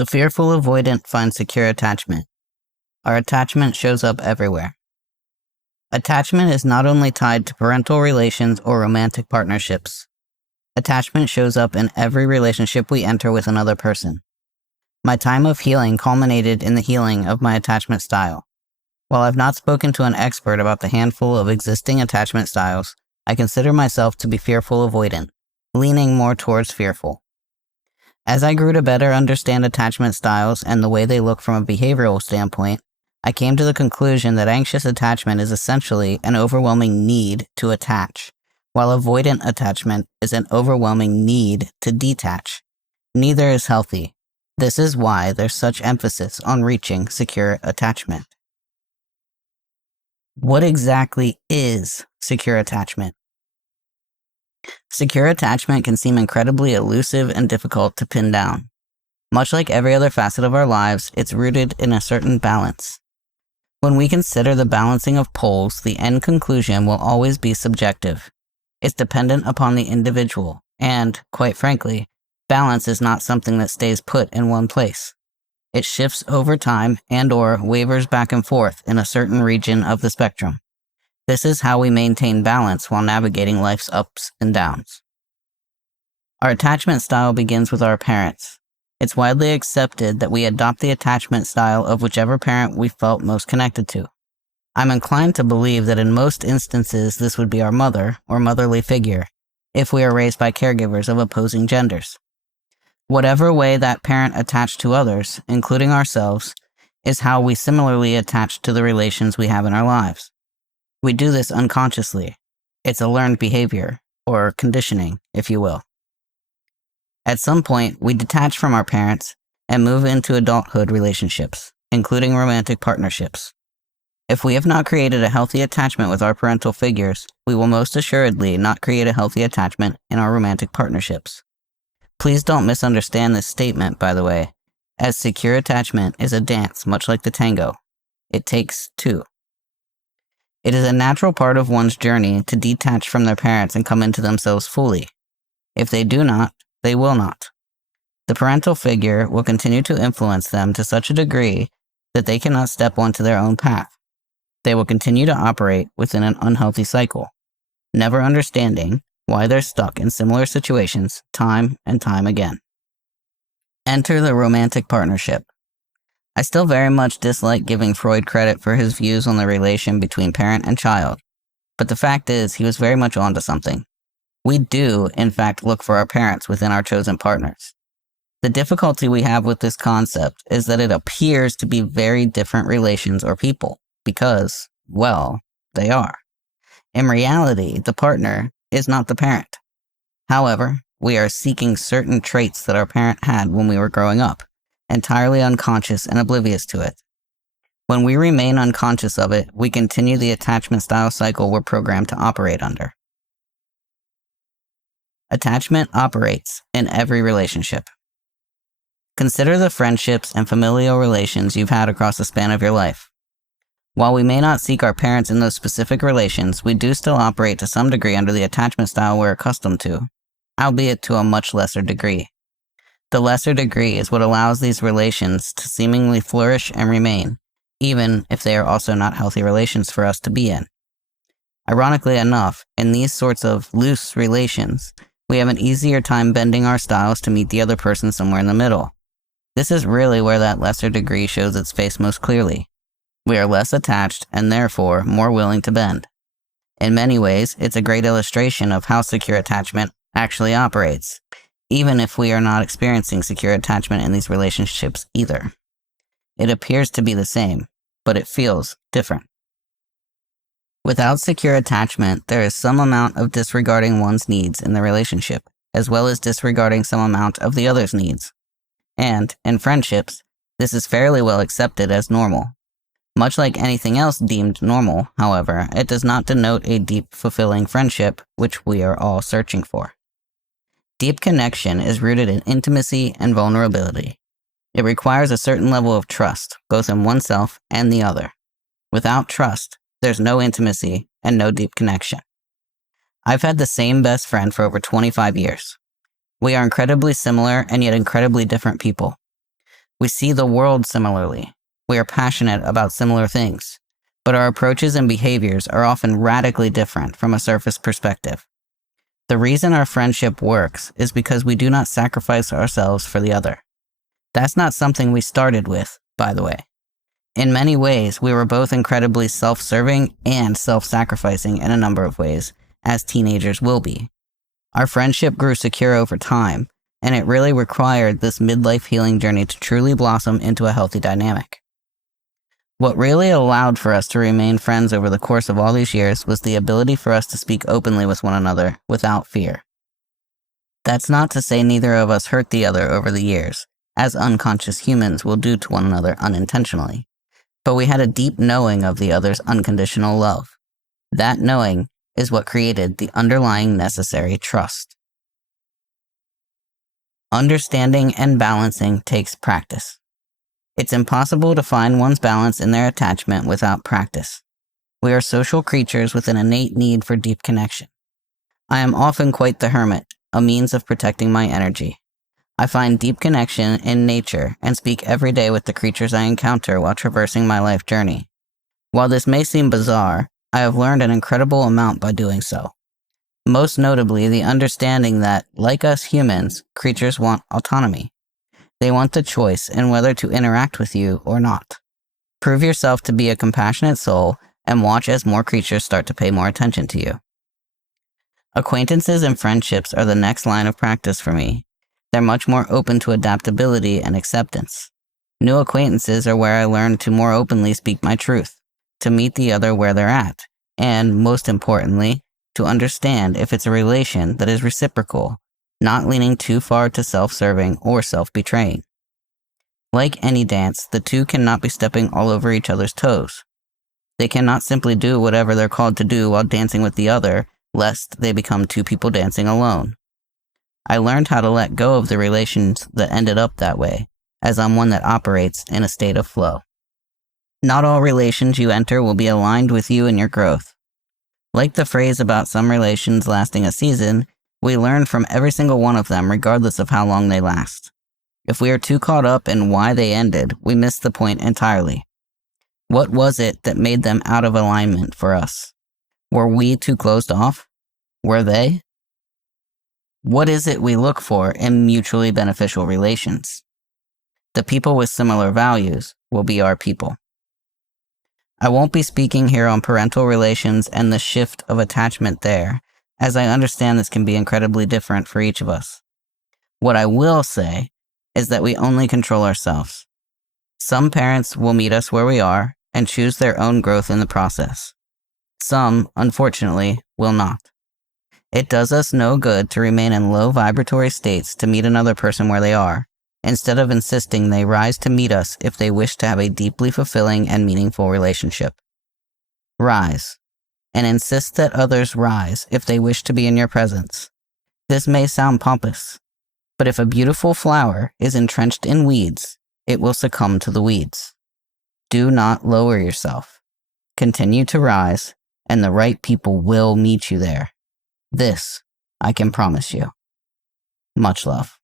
The fearful avoidant finds secure attachment. Our attachment shows up everywhere. Attachment is not only tied to parental relations or romantic partnerships. Attachment shows up in every relationship we enter with another person. My time of healing culminated in the healing of my attachment style. While I've not spoken to an expert about the handful of existing attachment styles, I consider myself to be fearful avoidant, leaning more towards fearful. As I grew to better understand attachment styles and the way they look from a behavioral standpoint, I came to the conclusion that anxious attachment is essentially an overwhelming need to attach, while avoidant attachment is an overwhelming need to detach. Neither is healthy. This is why there's such emphasis on reaching secure attachment. What exactly is secure attachment? Secure attachment can seem incredibly elusive and difficult to pin down. Much like every other facet of our lives, it's rooted in a certain balance. When we consider the balancing of poles, the end conclusion will always be subjective. It's dependent upon the individual, and, quite frankly, balance is not something that stays put in one place. It shifts over time and/or wavers back and forth in a certain region of the spectrum. This is how we maintain balance while navigating life's ups and downs. Our attachment style begins with our parents. It's widely accepted that we adopt the attachment style of whichever parent we felt most connected to. I'm inclined to believe that in most instances this would be our mother or motherly figure, if we are raised by caregivers of opposing genders. Whatever way that parent attached to others, including ourselves, is how we similarly attach to the relations we have in our lives. We do this unconsciously. It's a learned behavior, or conditioning, if you will. At some point, we detach from our parents and move into adulthood relationships, including romantic partnerships. If we have not created a healthy attachment with our parental figures, we will most assuredly not create a healthy attachment in our romantic partnerships. Please don't misunderstand this statement, by the way, as secure attachment is a dance much like the tango. It takes two. It is a natural part of one's journey to detach from their parents and come into themselves fully. If they do not, they will not. The parental figure will continue to influence them to such a degree that they cannot step onto their own path. They will continue to operate within an unhealthy cycle, never understanding why they're stuck in similar situations time and time again. Enter the romantic partnership. I still very much dislike giving Freud credit for his views on the relation between parent and child, but the fact is he was very much onto something. We do, in fact, look for our parents within our chosen partners. The difficulty we have with this concept is that it appears to be very different relations or people, because, well, they are. In reality, the partner is not the parent. However, we are seeking certain traits that our parent had when we were growing up, entirely unconscious and oblivious to it. When we remain unconscious of it, we continue the attachment style cycle we're programmed to operate under. Attachment operates in every relationship. Consider the friendships and familial relations you've had across the span of your life. While we may not seek our parents in those specific relations, we do still operate to some degree under the attachment style we're accustomed to, albeit to a much lesser degree. The lesser degree is what allows these relations to seemingly flourish and remain, even if they are also not healthy relations for us to be in. Ironically enough, in these sorts of loose relations, we have an easier time bending our styles to meet the other person somewhere in the middle. This is really where that lesser degree shows its face most clearly. We are less attached and therefore more willing to bend. In many ways, it's a great illustration of how secure attachment actually operates, even if we are not experiencing secure attachment in these relationships either. It appears to be the same, but it feels different. Without secure attachment, there is some amount of disregarding one's needs in the relationship, as well as disregarding some amount of the other's needs. And, in friendships, this is fairly well accepted as normal. Much like anything else deemed normal, however, it does not denote a deep, fulfilling friendship, which we are all searching for. Deep connection is rooted in intimacy and vulnerability. It requires a certain level of trust, both in oneself and the other. Without trust, there's no intimacy and no deep connection. I've had the same best friend for over 25 years. We are incredibly similar and yet incredibly different people. We see the world similarly. We are passionate about similar things, but our approaches and behaviors are often radically different from a surface perspective. The reason our friendship works is because we do not sacrifice ourselves for the other. That's not something we started with, by the way. In many ways, we were both incredibly self-serving and self-sacrificing in a number of ways, as teenagers will be. Our friendship grew secure over time, and it really required this midlife healing journey to truly blossom into a healthy dynamic. What really allowed for us to remain friends over the course of all these years was the ability for us to speak openly with one another without fear. That's not to say neither of us hurt the other over the years, as unconscious humans will do to one another unintentionally. But we had a deep knowing of the other's unconditional love. That knowing is what created the underlying necessary trust. Understanding and balancing takes practice. It's impossible to find one's balance in their attachment without practice. We are social creatures with an innate need for deep connection. I am often quite the hermit, a means of protecting my energy. I find deep connection in nature and speak every day with the creatures I encounter while traversing my life journey. While this may seem bizarre, I have learned an incredible amount by doing so. Most notably, the understanding that, like us humans, creatures want autonomy. They want the choice in whether to interact with you or not. Prove yourself to be a compassionate soul and watch as more creatures start to pay more attention to you. Acquaintances and friendships are the next line of practice for me. They're much more open to adaptability and acceptance. New acquaintances are where I learn to more openly speak my truth, to meet the other where they're at, and, most importantly, to understand if it's a relation that is reciprocal, not leaning too far to self-serving or self-betraying. Like any dance, the two cannot be stepping all over each other's toes. They cannot simply do whatever they're called to do while dancing with the other, lest they become two people dancing alone. I learned how to let go of the relations that ended up that way, as I'm one that operates in a state of flow. Not all relations you enter will be aligned with you and your growth. Like the phrase about some relations lasting a season, we learn from every single one of them regardless of how long they last. If we are too caught up in why they ended, we miss the point entirely. What was it that made them out of alignment for us? Were we too closed off? Were they? What is it we look for in mutually beneficial relations? The people with similar values will be our people. I won't be speaking here on parental relations and the shift of attachment there, as I understand this can be incredibly different for each of us. What I will say is that we only control ourselves. Some parents will meet us where we are and choose their own growth in the process. Some, unfortunately, will not. It does us no good to remain in low vibratory states to meet another person where they are, instead of insisting they rise to meet us if they wish to have a deeply fulfilling and meaningful relationship. Rise, and insist that others rise if they wish to be in your presence. This may sound pompous, but if a beautiful flower is entrenched in weeds, it will succumb to the weeds. Do not lower yourself. Continue to rise, and the right people will meet you there. This I can promise you. Much love.